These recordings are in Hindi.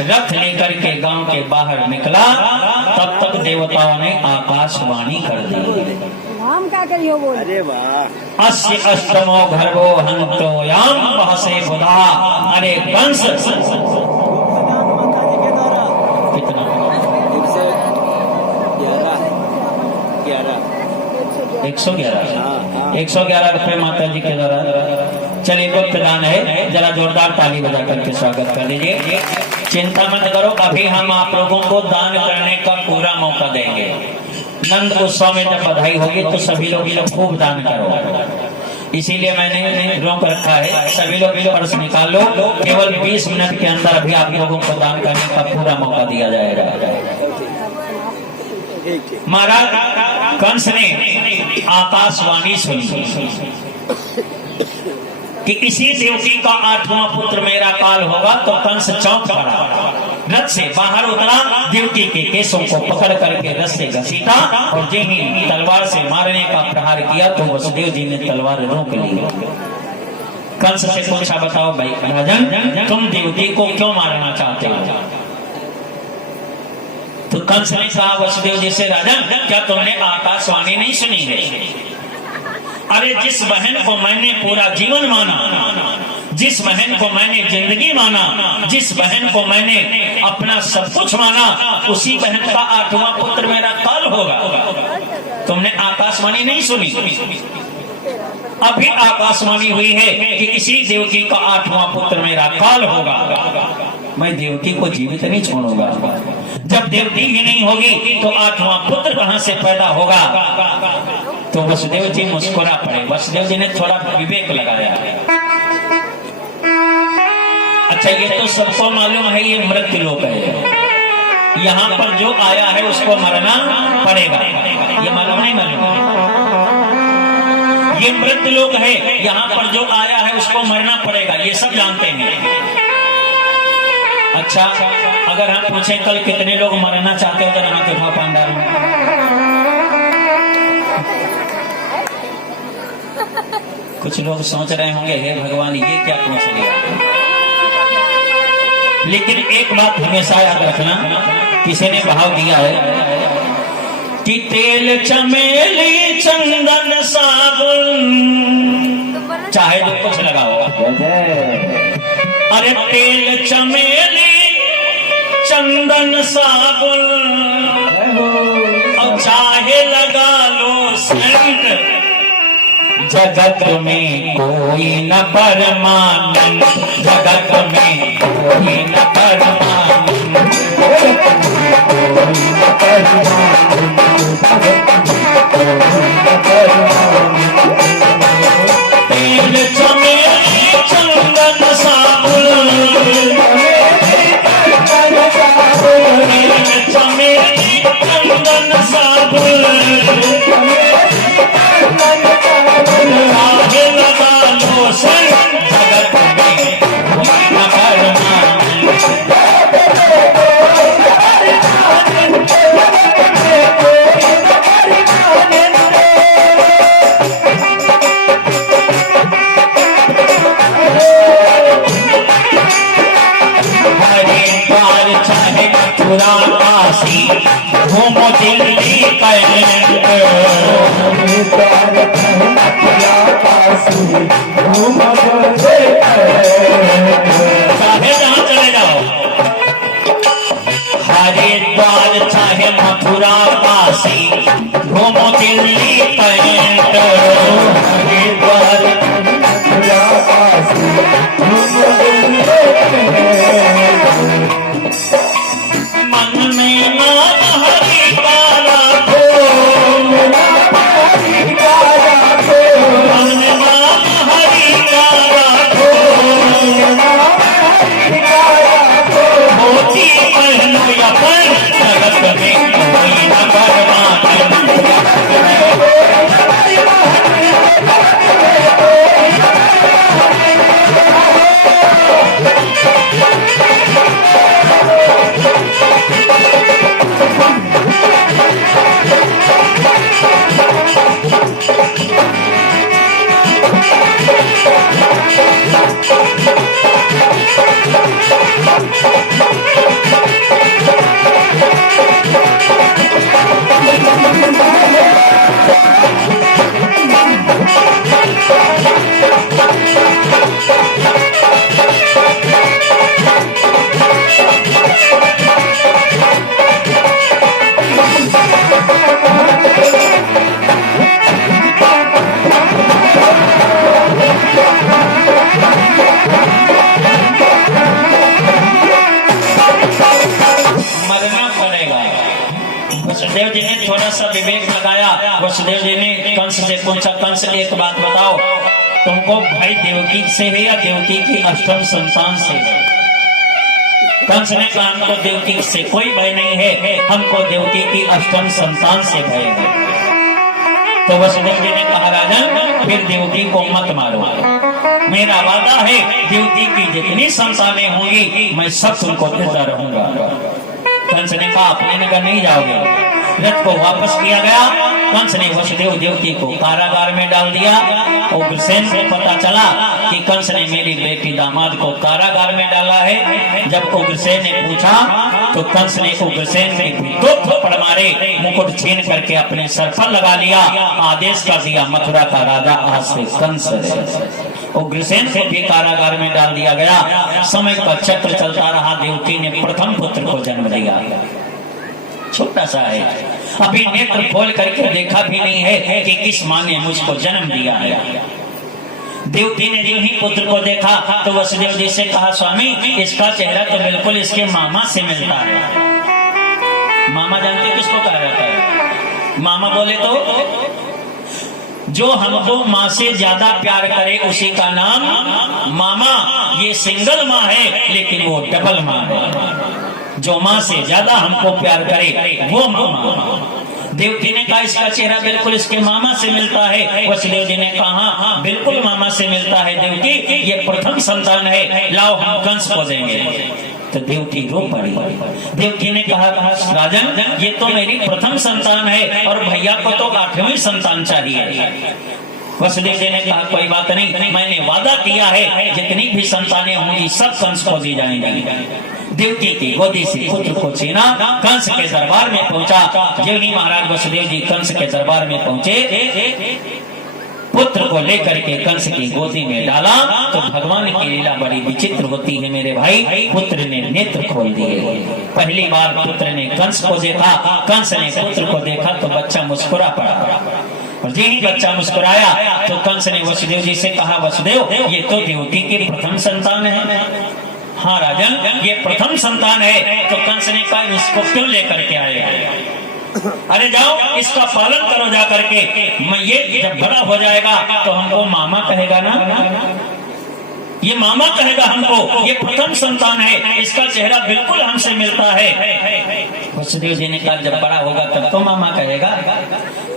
रथ लेकर के गांव के बाहर निकला, तब तक देवताओं ने आकाशवाणी कर दी। नाम क्या करियो बोल। अरे वाह। अस्य अष्टमो गर्भो हंतो याम बहसे बुधा। अरे कंस कितना 111 रुपए माता जी के द्वारा। चलिए वक्त दान है, जरा जोरदार ताली बजा करके स्वागत कर दीजिए। चिंता मत करो, अभी हम आप लोगों को दान करने का पूरा मौका देंगे। नंद उत्सव में जब बधाई होगी तो सभी लोग खूब दान करो, इसीलिए मैंने रोक रखा है। सभी लोग पर्स निकाल लो, केवल 20 मिनट के अंदर अभी आप लोगों को दान करने का पूरा मौका दिया जाएगा। महाराज कंस ने आकाशवाणी सुनी कि इसी देवकी का 8वां पुत्र मेरा काल होगा, तो कंस चौंक पड़ा, रथ से बाहर उतरा, देवकी के केसों को पकड़ करके रथ से घसीटा और जो ही तलवार से मारने का प्रहार किया तो वसुदेव जी ने तलवार रोक ली। कंस से पूछा, बताओ भाई राजन, तुम देवकी को क्यों मारना चाहते हो? तो कंस ने कहा वसुदेव जी से, राजन क्या तुमने आकाशवाणी नहीं सुनी है? अरे जिस बहन को मैंने पूरा जीवन माना, जिस बहन को मैंने जिंदगी माना, जिस बहन को मैंने अपना सब कुछ माना, उसी बहन का 8वां पुत्र मेरा काल होगा। तुमने आकाशवाणी नहीं सुनी? अभी आकाशवाणी हुई है कि इसी देवकी का 8वां पुत्र मेरा काल होगा। मैं देवकी को जीवित नहीं छोड़ूंगा। जब देवकी ही नहीं होगी तो 8वां पुत्र कहां से पैदा होगा? तो वसुदेव जी मुस्कुरा पड़े। वसुदेव जी ने थोड़ा विवेक लगाया। अच्छा, ये तो सबको मालूम है ये मृत्यु लोक है, यहाँ पर जो आया है उसको मरना पड़ेगा। ये मालूम नहीं मालूम? ये मृत्यु लोक है, यहाँ पर जो आया है उसको मरना पड़ेगा, ये सब जानते हैं। अच्छा, अगर हम पूछें कल कितने लोग मरना चाहते हो, जरा हाथ उठाओ पांडाल में। कुछ लोग सोच रहे होंगे हे भगवान ये क्या पूछ लिया। लेकिन एक बात हमेशा याद रखना, किसी ने भाव दिया है कि तेल चमेली चंदन साबुन चाहे जो कुछ लगाओ, अरे तेल चमेली चंदन साबुन और चाहे लगा लो सेंट, जगत में कोई न परमानंद, जगत में कोई न परमानंद, तेल चमेली चंदन साबुन, तेल चमेली चंदन साबुन, आगे लगा लो सर, जगत में कोई न परमानंद। कैंट। चाहे जहां चले जाओ, हरिद्वार चाहे मथुरा काशी, घूमो दिल्ली कैंट। हरिद्वार मथुरा काशी, घूमो दिल्ली कैंट। मन में नाम हरि का राखो, मन में नाम हरि का राखो, मोती पहनो या पर जगत में कोई न बर्बाद। वसुदेव जी ने थोड़ा सा विवेक लगाया। वसुदेव जी ने कंस से पूछा, कंस एक बात बताओ, तुमको भाई देवकी से है या देवकी की अष्टम संतान से है? कंस ने कहा हमको देवकी से कोई भय नहीं है, हमको देवकी की अष्टम संतान से भय है। तो वसुदेव जी ने कहा राजन फिर देवकी को मत मारो, मेरा वादा है देवकी की जितनी संतानें होंगी मैं सब तुमको देता रहूंगा। कंस ने कहा अपने नगर नहीं जाओगे। रथ को वापस किया गया। कंस ने वसुदेव देवकी को कारागार में डाल दिया। उग्रसेन को पता चला कि कंस ने मेरी बेटी दामाद को कारागार में डाला है। जब उग्रसेन ने पूछा तो कंस ने उग्रसेन ने दो थप्पड़ मारे, मुकुट छीन करके अपने सर पर लगा लिया। आदेश कर दिया मथुरा का राजा आज से कंस है। उग्रसेन को भी कारागार में डाल दिया गया। समय का चक्र चलता रहा। देवकी ने प्रथम पुत्र को जन्म दिया। छोटा सा है, अभी नेत्र खोल करके देखा भी नहीं है कि किस माँ ने मुझको जन्म दिया है। देवकी ने जो ही पुत्र को देखा तो वसुदेव जी से कहा स्वामी इसका चेहरा तो बिल्कुल इसके मामा से मिलता है। मामा जानते किसको कहा जाता है? मामा बोले तो जो हमको माँ से ज्यादा प्यार करे उसी का नाम मामा। ये सिंगल माँ है लेकिन वो डबल माँ है। जो माँ से ज्यादा हमको प्यार करे वो मामा। देवकी ने कहा इसका चेहरा बिल्कुल इसके मामा से मिलता है। वसुदेव जी ने कहा हाँ बिल्कुल मामा से मिलता है देवकी, ये प्रथम संतान है, लाओ हम कंस को देंगे। तो देवकी रो पड़ी। देवकी ने कहा राजन ये तो मेरी प्रथम संतान है और भैया को तो 8वीं संतान चाहिए। वसुदेव जी ने कहा कोई बात नहीं, मैंने वादा किया है जितनी भी संतानें होंगी सब कंस को दी जाएंगी। देवकी की गोदी से पुत्र को छीना, कंस के दरबार में पहुंचा। जो ही महाराज वसुदेव जी कंस के दरबार में पहुंचे, पुत्र को लेकर के कंस की गोदी में डाला तो भगवान की लीला बड़ी विचित्र होती है मेरे भाई। पुत्र ने नेत्र खोल दिए। पहली बार पुत्र ने कंस को देखा, कंस ने पुत्र को देखा तो बच्चा मुस्कुरा पड़ा। और जी ही बच्चा मुस्कुराया तो कंस ने वसुदेव जी से कहा वसुदेव ये तो देवकी की प्रथम संतान है। हाँ राजन ये प्रथम संतान है। तो कंस ने कहा इसको क्यों लेकर के आए? अरे जाओ इसका पालन करो जा करके, मैं ये जब बड़ा हो जाएगा तो हमको मामा कहेगा ना, ये मामा कहेगा हमको, ये प्रथम संतान है, इसका चेहरा बिल्कुल हमसे मिलता है। वसुदेव जी ने कहा जब बड़ा होगा तब तो मामा कहेगा।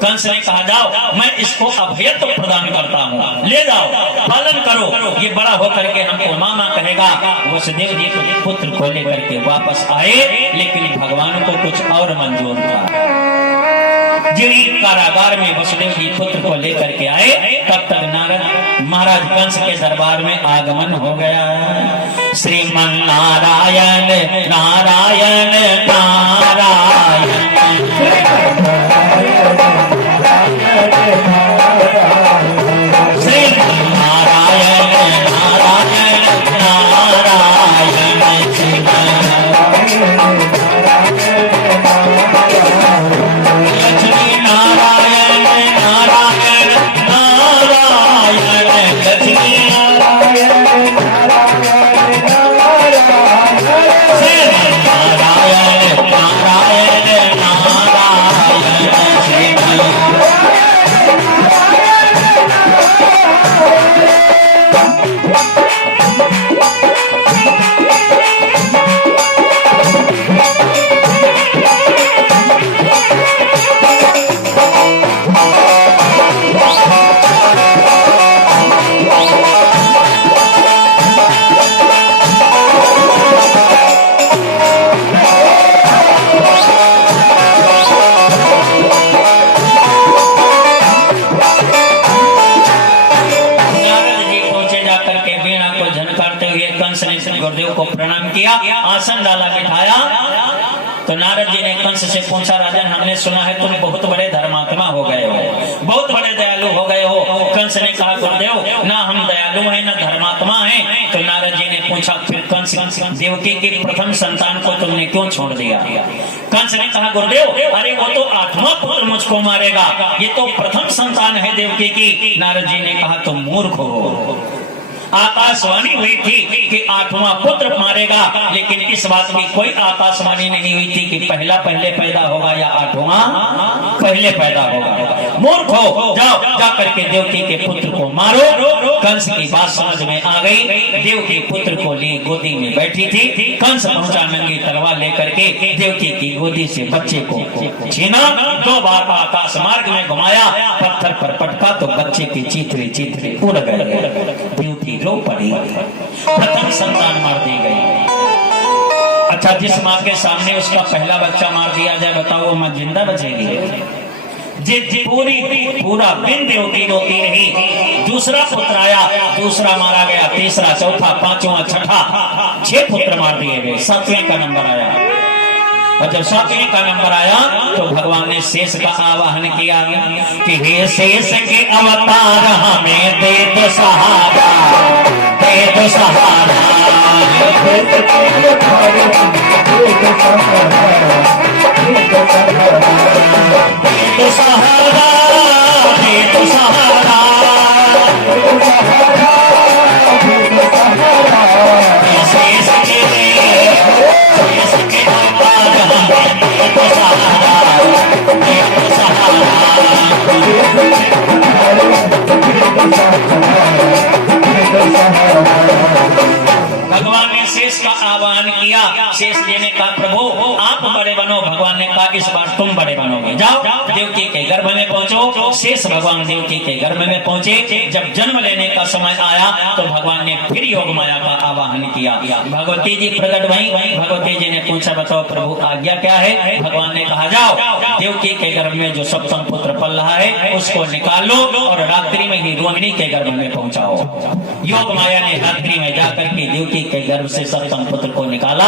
कंस ने कहा जाओ मैं इसको अभयत्व प्रदान करता हूँ, ले जाओ पालन करो, ये बड़ा होकर के हमको मामा कहेगा। वसुदेव जी को पुत्र को लेकर के वापस आए, लेकिन भगवान को कुछ और मंजूर था। जिस कारागार में वसुदेव जी पुत्र को लेकर के आए तब तक नारद महाराज कंस के दरबार में आगमन हो गया। श्रीमन नारायण नारायण नारायण आसन डाला, बिठाया। तो नारद जी ने कंस से पूछा, राजन हमने सुना है तुम बहुत बड़े धर्मात्मा हो गए हो, बहुत बड़े दयालु हो गए हो। कंस ने कहा, गुरुदेव ना हम दयालु हैं ना धर्मात्मा हैं। तो नारद जी ने पूछा, फिर कंस देवकी की प्रथम संतान को तुमने क्यों छोड़ दिया? कंस ने कहा, गुरुदेव अरे वो तो आठवां पुत्र मुझको मारेगा, ये तो प्रथम संतान है देवकी की। नारद जी ने कहा, तुम मूर्ख हो। आकाशवाणी हुई थी कि आठवां पुत्र मारेगा, लेकिन इस बात की कोई आकाशवाणी नहीं हुई थी कि पहला पहले पैदा होगा या आठवां पहले पैदा होगा। मूर्ख हो, जाओ जा करके देवकी के पुत्र को मारो। कंस की बात समझ में आ गई। देवकी पुत्र को लिए गोदी में बैठी थी। कंस पहुंचा नंगी तलवार लेकर के देवकी की गोदी से बच्चे को छीना, 2 बार आकाश मार्ग में घुमाया, पत्थर पर पटका तो बच्चे की चीथड़े चीथड़े उड़ गए। देवकी रो पड़ी, प्रथम संतान मार दी गई। अच्छा, जिस माँ के सामने उसका पहला बच्चा मार दिया जाए, बताओ वो माँ जिंदा बचेगी? पूरा दिन देवकी रोती रही। दूसरा पुत्र आया, दूसरा मारा गया, तीसरा, चौथा, पांचवा, छठा, 6 पुत्र मार दिए गए। 7वें का नंबर आया, और जब 7वें का नंबर आया तो भगवान ने शेष का आवाहन किया कि हे शेष के अवतार हमें दे दो सहारा, दे दो सहारा, दे दो सहारा, दे दो सहारा। शेष के भगवान ने शेष का आह्वान किया। शेष जी ने कहा, प्रभु आप बड़े बनो। भगवान ने कहा, इस बार तुम बड़े बनोगे, जाओ देवकी के गर्भ में पहुंचो। शेष भगवान देवकी के गर्भ में पहुंचे। जब जन्म लेने का समय आया तो भगवान ने फिर योग माया का आवाहन किया। भगवती जी प्रकट भई। भगवती जी ने पूछा, बताओ प्रभु आज्ञा क्या है? भगवान ने कहा, जाओ देवकी के गर्भ में जो सप्तम पुत्र पल रहा है उसको निकाल लो और रात्रि में ही रोहिणी के गर्भ में पहुंचाओ। योग माया ने रात्रि में जाकर के देवकी के गर्भ से सप्तम पुत्र को निकाला,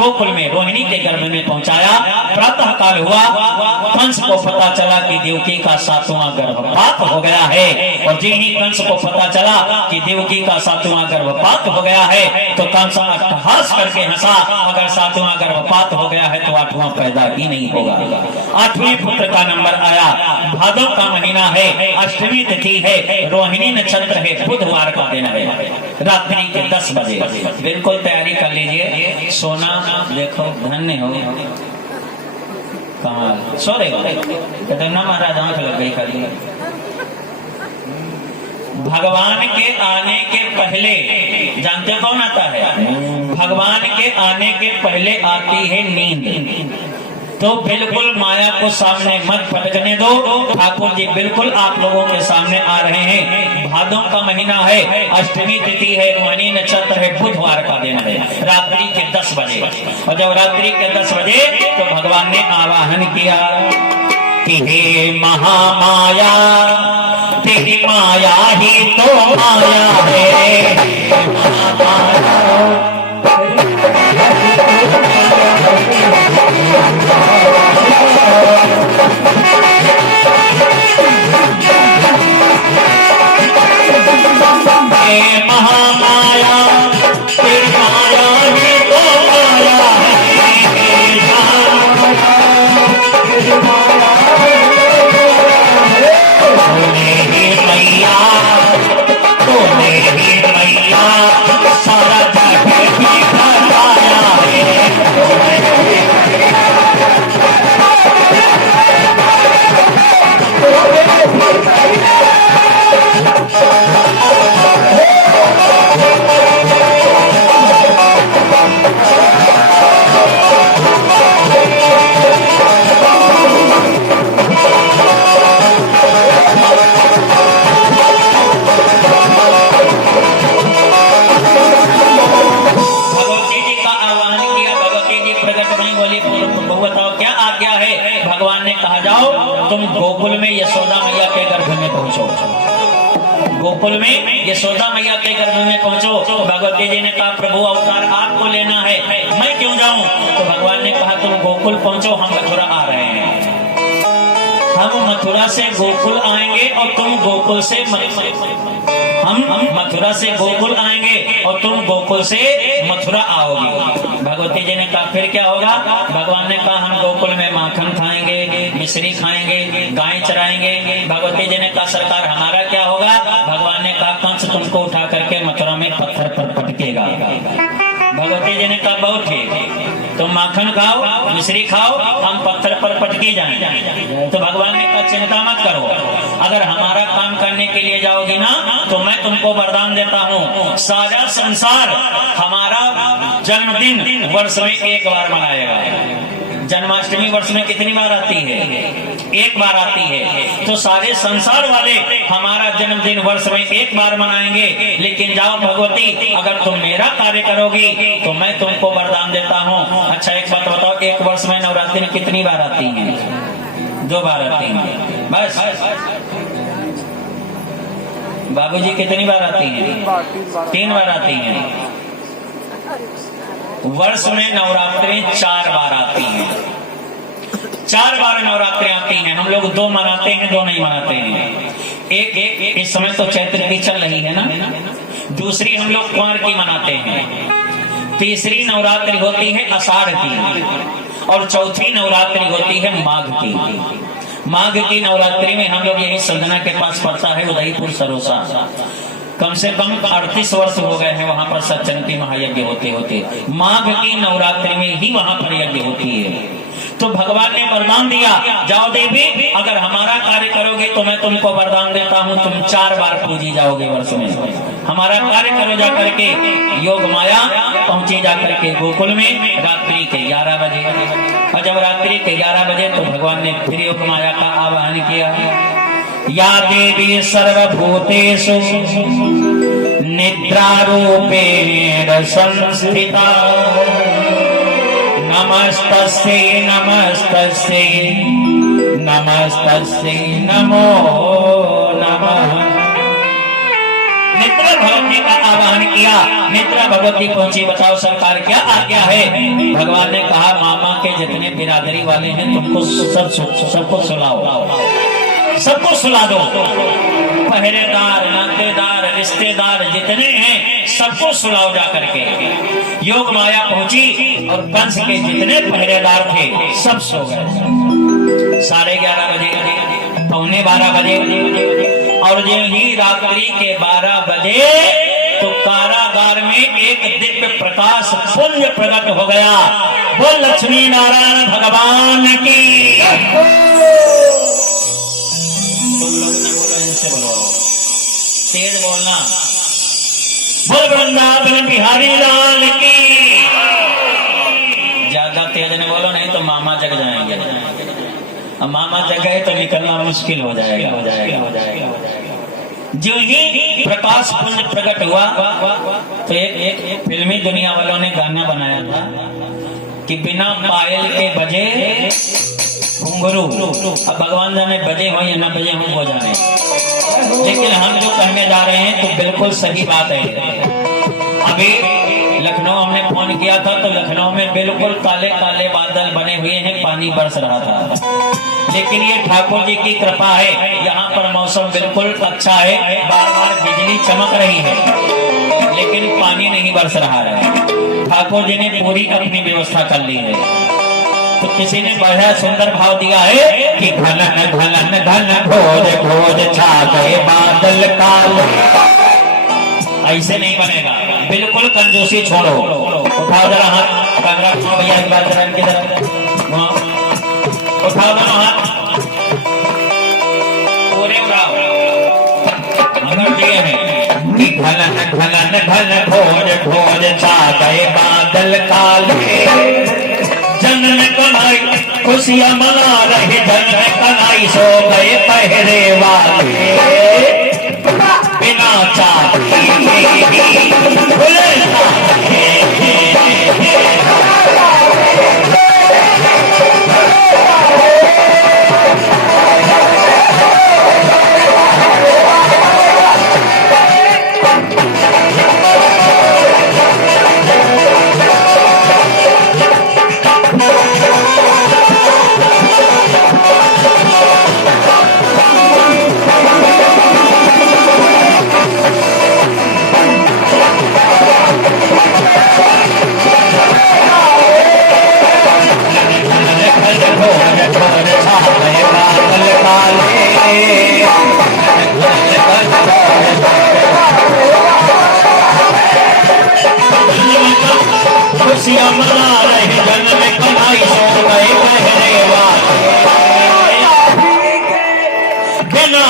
गोकुल में रोहिणी के गर्भ में पहुंचाया। प्रातः काल हुआ, कंस को पता चला कि देवकी का 7वां गर्भपात हो गया है। और जिन ही कंस को पता चला कि देवकी का 7वां गर्भपात हो गया है तो कंस अट्टहास करके हंसा, अगर 7वां गर्भपात हो गया है तो 8वां पैदा ही नहीं होगा। 8वें पुत्र का नंबर आया। भादव का महीना है, अष्टमी तिथि है, रोहिणी नक्षत्र है, बुधवार का दिन है, रात्रि के 10 बजे। बिल्कुल तैयारी कर लीजिए। सोना देखो, धन्य हो। कहाँ सो रहे हो? ना महाराज आंख लग गई खाली। भगवान के आने के पहले जानते कौन आता है? भगवान के आने के पहले आती है नींद। तो बिल्कुल माया को सामने मत फटकने दो। ठाकुर जी बिल्कुल आप लोगों के सामने आ रहे हैं। भादों का महीना है, अष्टमी तिथि है, रोहिणी नक्षत्र है, बुधवार का दिन है, रात्रि के 10 बजे। और जब रात्रि के 10 बजे तो भगवान ने आवाहन किया कि हे महामाया, तेरी माया ही तो माया है। महामाया महामाया, तेरी माया ही तो माया है। मैया तूने ही मैया सारा जगत ही बनाया है। तुम गोकुल में यशोदा मैया के गर्भ में पहुंचो। गोकुल में यशोदा मैया के गर्भ में पहुंचो तो भगवती जी ने कहा प्रभु अवतार आपको लेना है, मैं क्यों जाऊं? तो भगवान ने कहा तुम गोकुल पहुंचो, हम मथुरा आ रहे हैं। हम मथुरा से गोकुल आएंगे और तुम गोकुल से हम मथुरा से गोकुल आएंगे और तुम गोकुल से मथुरा आओगे। भगवती जी ने कहा फिर क्या होगा? भगवान ने कहा हम गोकुल में माखन खाएंगे, मिश्री खाएंगे, गाय चराएंगे। भगवती जी ने कहा सरकार हमारा क्या होगा? भगवान ने कहा कंस तुमको उठा करके मथुरा में पत्थर पर पटकेगा। भगवती जी ने कहा बहुत ठीक, तुम माखन खाओ, मिश्री खाओ, हम पत्थर पर पटकी जाएं। तो भगवान ने कहा चिंता मत करो, अगर हमारा काम करने के लिए जाओगी ना तो मैं तुमको वरदान देता हूँ, सारा संसार हमारा जन्मदिन वर्ष में एक बार मनाएगा। जन्माष्टमी वर्ष में कितनी बार आती है? एक बार आती है। तो सारे संसार वाले हमारा जन्मदिन वर्ष में एक बार मनाएंगे। लेकिन जाओ भगवती, अगर तुम मेरा कार्य करोगी तो मैं तुमको वरदान देता हूँ। अच्छा एक बात बताओ, एक वर्ष में नवरात्रि कितनी बार आती है? 2 बार आती है बस। बाबूजी कितनी बार आती हैं? 3 बार आती हैं। वर्ष में नवरात्रि 4 बार आती हैं। 4 बार नवरात्रि आती हैं। हम लोग 2 मनाते हैं, 2 नहीं मनाते हैं। एक इस समय तो चैत्र की चल रही है ना, दूसरी हम लोग कुंवर की मनाते हैं। तीसरी नवरात्रि होती है आषाढ़ की और चौथी नवरात्रि होती है माघ की। माघ की नवरात्रि में हम लोग यही संजना के पास पड़ता है उदयपुर सरोसा, कम से कम 38 वर्ष हो गए हैं वहां पर सच्चनती महायज्ञ होते होते। माघ की नवरात्रि में ही वहां पर यज्ञ होती है। तो भगवान ने वरदान दिया, जाओ देवी, अगर हमारा कार्य करोगे तो मैं तुमको वरदान देता हूँ, तुम 4 बार पूजी जाओगे वर्ष में। हमारा कार्य करो जा करके। योग माया पहुंची जा करके गोकुल में रात्रि के 11 बजे। और जब रात्रि के 11 बजे तो भगवान ने फिर योग माया का आवाहन किया। या देवी सर्वभूतेषु निद्रारूपेण संस्थिता नमस्तस्यै नमस्तस्यै नमस्तस्यै नमो नमः। निद्रा भगवती का आवाहन किया। निद्रा भगवती पहुंची, बताओ सरकार क्या आज्ञा है? भगवान ने कहा मामा के जितने बिरादरी वाले हैं तुमको सबको सुलाओ, सबको सुला दो। पहरेदार, नातेदार, रिश्तेदार जितने हैं सबको सुलाओ जा करके। योग माया पहुंची और कंस के जितने पहरेदार थे सब सो गए। 11:30 बजे, 11:45 बजे। और जो ही रात्रि के 12 बजे तो कारागार में एक दिव्य प्रकाश पुंज प्रकट हो गया। बोल लक्ष्मी नारायण भगवान की। तुम लोग ने बोला जैसे बोलो, तेज बोलना। बोल वृंदावन बिहारी लाल की। ज्यादा तेज नहीं बोलो, नहीं तो मामा जग जाएंगे। अब मामा जग गए तो निकलना मुश्किल हो जाएगा। जो ही प्रकाश पुंज प्रकट हुआ तो एक फिल्मी दुनिया वालों ने गाना बनाया था कि बिना पायल के बजे घुंघरू। अब भगवान जाने बजे हो या न बजे हमको जाने, लेकिन हम जो कहने जा रहे हैं तो बिल्कुल सही बात है। अभी लखनऊ हमने फोन किया था तो लखनऊ में बिल्कुल काले काले बादल बने हुए हैं, पानी बरस रहा था। लेकिन ये ठाकुर जी की कृपा है, यहाँ पर मौसम बिल्कुल अच्छा है, बार बार बिजली चमक रही है लेकिन पानी नहीं बरस रहा है। ठाकुर जी ने पूरी अपनी व्यवस्था कर ली है। तो किसी ने बड़ा सुंदर भाव दिया है कि घनन घनन घन घोर घोर छा गए बादल काल। ऐसे नहीं बनेगा, बिल्कुल कंजूसी छोड़ो। उठाओ जरा हाथ, कांगड़ा उठाओ भैया, एक बार जरा इनकी तरफ उठाओ दोनों हाथ, पूरे उठाओ। अगर दिए हैं कि घनन घनन घन घोर घोर छा गए बादल काले। जनन कनाई खुशियां मना रहे, जनन कनाई सो गए पहरे वाले। बिना चाहते खुशियां मना रहे जन में कन्हई सो गए गहरे बिना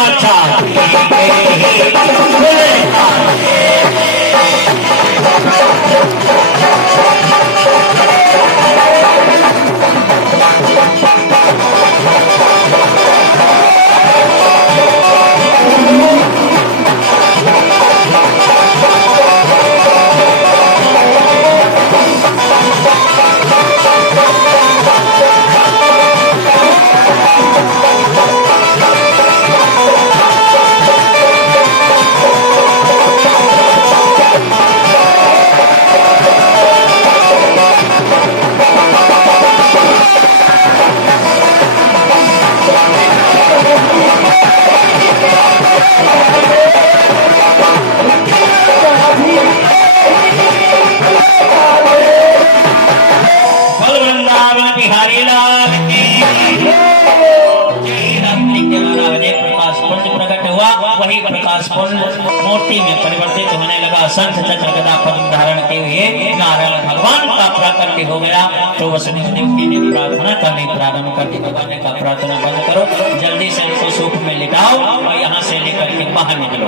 वही प्रकाश मूर्ति में परिवर्तित होने लगा। शंख चक्र गदा पद्म धारण के हुए नारायण भगवान का प्राकट्य हो गया। तो वसुदेव देवकी ने प्रार्थना करनी प्रारंभ कर दी। भगवान ने कहा प्रार्थना बंद करो, जल्दी से इनको सूप में लिटाओ और यहाँ से लेकर के बाहर निकलो।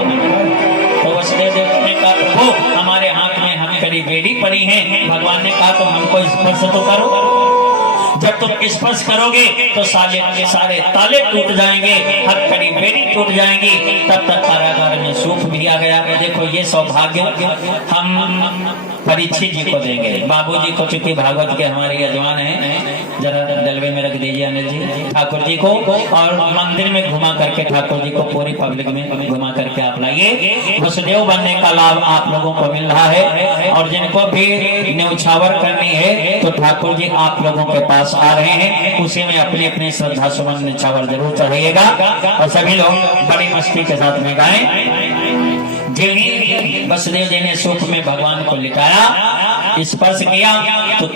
तो वसुदेव देवकी ने कहा प्रभु हमारे हाथ में हथकड़ी बेड़ी पड़ी है। भगवान ने कहा तुम हमको स्पर्श तो करो, जब तुम स्पर्श करोगे तो साले के सारे ताले टूट जाएंगे, हथकड़ी बेड़ी टूट जाएंगी। तब तक कारागार में सूप भी आ गया। देखो ये सौभाग्य हम परीक्षित जी को देंगे। बाबूजी को चूंकि भागवत के हमारे यजमान हैं, जरा जलवे में रख दीजिए अनिल जी ठाकुर जी को, और मंदिर में घुमा करके ठाकुर जी को पूरी पब्लिक में घुमा करके आप लाइए। वसुदेव बनने का लाभ आप लोगों को मिल रहा है। और जिनको भी न्यौछावर करनी है तो ठाकुर जी आप लोगों के पास आ रहे हैं, उसी में अपने अपने श्रद्धा सुमन न्यौछावर जरूर चढ़ाइएगा और सभी लोग बड़ी मस्ती के साथ में गाएं। वसुदेव जी ने सूप में भगवान को लिटाया, स्पर्श किया तो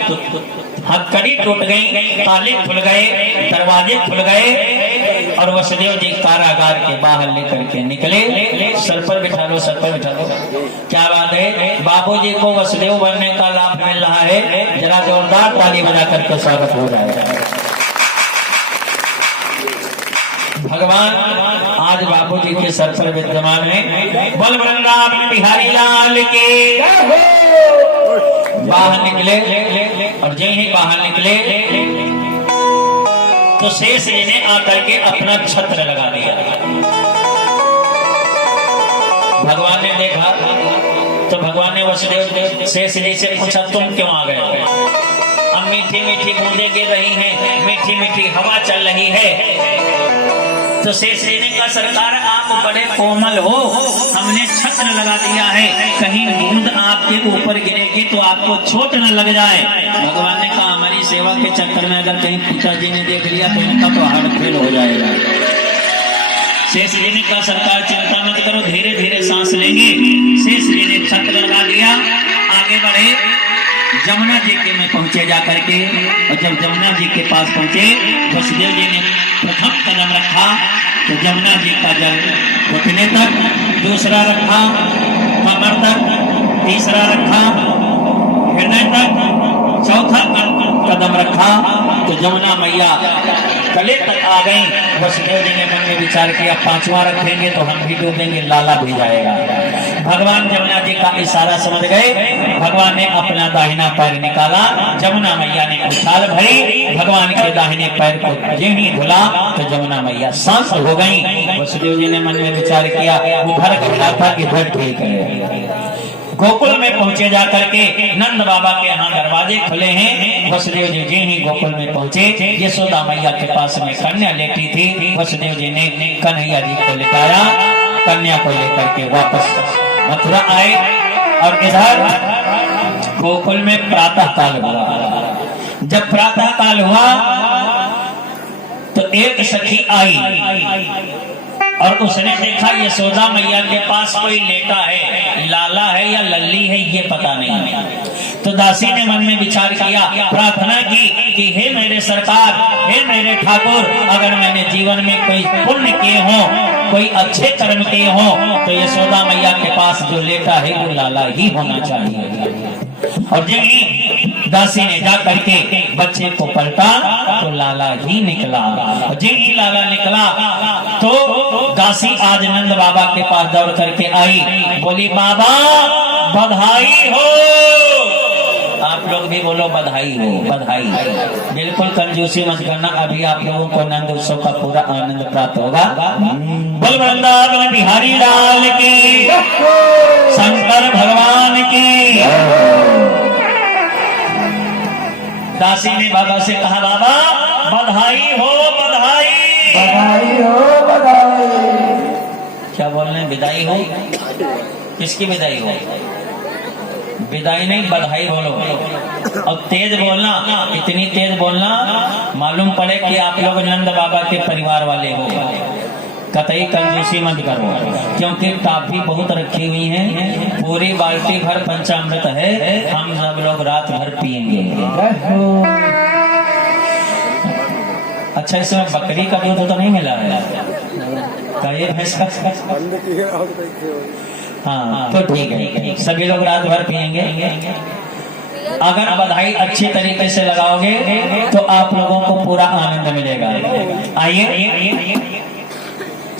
हथकड़ी टूट गई, ताले खुल गए, दरवाजे खुल गए और वसुदेव जी कारागार के बाहर लेकर के निकले। सर पर बिठा लो, सर पर बिठा लो। क्या बात है, बाबूजी को वसुदेव बनने का लाभ मिल रहा है। जरा जोरदार ताली बजा करके स्वागत हो रहा है। भगवान आज बाबूजी के सर पर विद्यमान है। बल वृंदावन बिहारी लाल के बाहर निकले और जय ही बाहर निकले तो शेष जी ने आकर के अपना छत्र लगा दिया। भगवान ने देखा तो भगवान ने वसुदेव शेष जी से पूछा तुम क्यों आ गए? अब मीठी मीठी बूंदें गिर रही हैं, मीठी मीठी हवा चल रही है। तो शेष जी ने कहा सरकार आप बड़े कोमल हो, हमने छत्र लगा दिया है, कहीं बूंद आपके ऊपर गिरेगी तो आपको चोट न लग जाए। भगवान ने कहा हमारी सेवा के चक्कर में अगर कहीं पिताजी ने देख लिया तो इनका तो हार्ट फेल हो जाएगा। शेष जी ने कहा सरकार चिंता मत करो, धीरे धीरे सांस लेंगे। शेष जी ने छत्र लगा दिया, आगे बढ़े, जमुना जी के में पहुंचे जाकर के। और जब जमुना जी के पास पहुंचे वसुदेव जी ने प्रथम कदम रखा तो जमुना जी का जल घुटने तक, दूसरा रखा कमर तक, तीसरा रखा हृदय तक, चौथा कदम रखा तो जमुना मैया गले तक आ गई। वसुदेव जी ने मन में विचार किया पांचवा रखेंगे तो हम भी डूबेंगे, लाला भी जाएगा। भगवान जमुना जी का इशारा समझ गए। भगवान ने अपना दाहिना पैर निकाला, जमुना मैया ने उछाल भरी, भगवान के दाहिने पैर को ही धुला तो जमुना मैया शांत हो गई। वसुदेव जी ने मन में विचार किया उधर गंगा था इधर ठीक है। गोकुल में पहुंचे जाकर के नंद बाबा के यहाँ दरवाजे खुले हैं। वसुदेव जी ही गोकुल में पहुंचे, यशोदा मैया के पास में कन्या लेटी थी। वसुदेव जी ने कन्हैया जी को लिटाया, कन्या को लेकर के वापस मथुरा आए। और इधर गोकुल में प्रातः काल हुआ। जब प्रातः काल हुआ तो एक सखी आई और उसने देखा यशोदा मैया के पास कोई लेटा है, लाला है या लल्ली है ये पता नहीं। तो दासी ने मन में विचार किया, प्रार्थना की कि हे मेरे सरकार, हे मेरे ठाकुर, अगर मैंने जीवन में कोई पुण्य किए हो, कोई अच्छे कर्म किए हो, तो यशोदा मैया के पास जो लेटा है वो लाला ही होना चाहिए। और जब दासी ने जा करके बच्चे को पलटा तो लाला ही निकला। और जब ही लाला निकला तो दासी आज नंद बाबा के पास दौड़ करके आई, बोली बाबा बधाई हो। आप लोग भी बोलो बधाई हो, बधाई। बिल्कुल कंजूसी मत करना, अभी आप लोगों को नंद उत्सव का पूरा आनंद प्राप्त होगा। बोल वृंदावन बिहारी लाल की, शंकर भगवान की। दासी ने बाबा से कहा, बाबा बधाई हो, बधाई, बधाई हो, बधाई। क्या बोल रहे हैं? विदाई हो? किसकी विदाई हो? विदाई नहीं, बधाई बोलो। अब तेज बोलना, इतनी तेज बोलना मालूम पड़े कि आप लोग नंद बाबा के परिवार वाले हो। कतई कंजूसी मत करो, क्योंकि काफी बहुत रखी हुई है, पूरी बाल्टी भर पंचामृत है, हम सब लोग रात भर पिएंगे। अच्छा, इसमें बकरी का दूध तो नहीं मिला है? ये भैंस का? हाँ तो ठीक है, सभी लोग रात भर पिएंगे। अगर बधाई अच्छी तरीके से लगाओगे तो आप लोगों को पूरा आनंद मिलेगा। आइए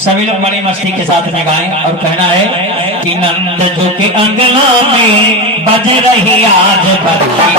सभी लोग बड़ी मस्ती के साथ में गाएं और कहना है कि नंद जो के अंगना में बज रही आज बधाई।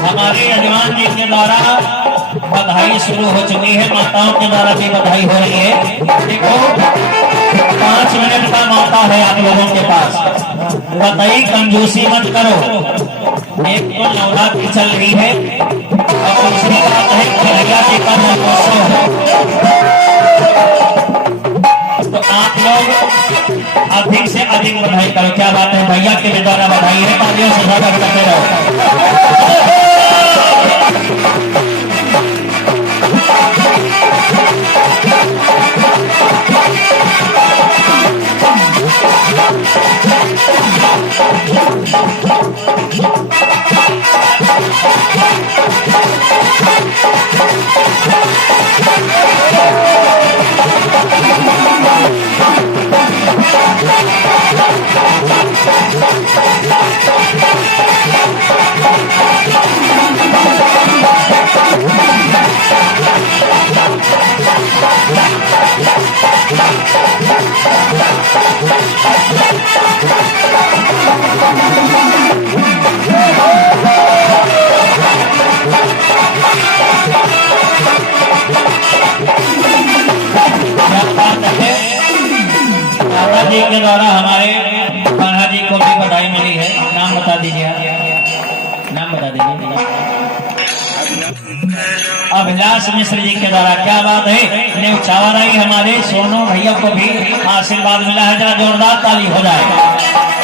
हमारे यजमान जी के द्वारा बधाई शुरू हो चुकी है, माताओं के द्वारा भी बधाई हो रही है। देखो 5 मिनट का मौका है आप लोगों के पास, बताइए कंजूसी मत करो। एक तो नवरात्रि चल रही है और दूसरी बात है खिलैया जी का जन्मोत्सव है, तो आप लोग अधिक से अधिक बधाई करो। क्या बात है, भैया के भी द्वारा बधाई है, तालियों से स्वागत करते रहो। जी के द्वारा हमारे कान्हा जी को भी बधाई मिली है। नाम बता दीजिए, नाम बता दीजिए। अभिलाष मिश्र जी के द्वारा, क्या बात है, न्यौछावर आई हमारे सोनू भैया को भी आशीर्वाद मिला है। जरा जोरदार ताली हो जाए,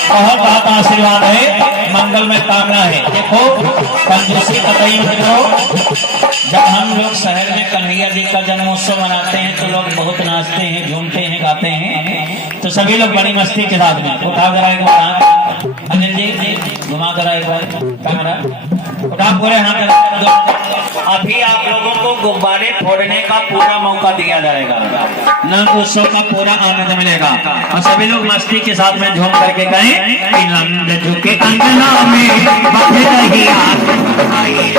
बहुत बहुत आशीर्वाद है, मंगल में कामना है। देखो कंजूसी कतई मत करो। जब हम लोग शहर में कन्हैया जी का जन्मोत्सव मनाते हैं तो लोग बहुत नाचते हैं, झूमते हैं, गाते हैं, तो सभी लोग बड़ी मस्ती के साथ में। उठाओ जरा एक बार अनिल जी, पूरे हाथ अभी आप लोगों को गुब्बारे फोड़ने का पूरा मौका दिया जाएगा, नंद उत्सव का पूरा आनंद मिलेगा और सभी लोग मस्ती के साथ में झूम करके कहें कि नंद झुके अंगना में बज रही आरती।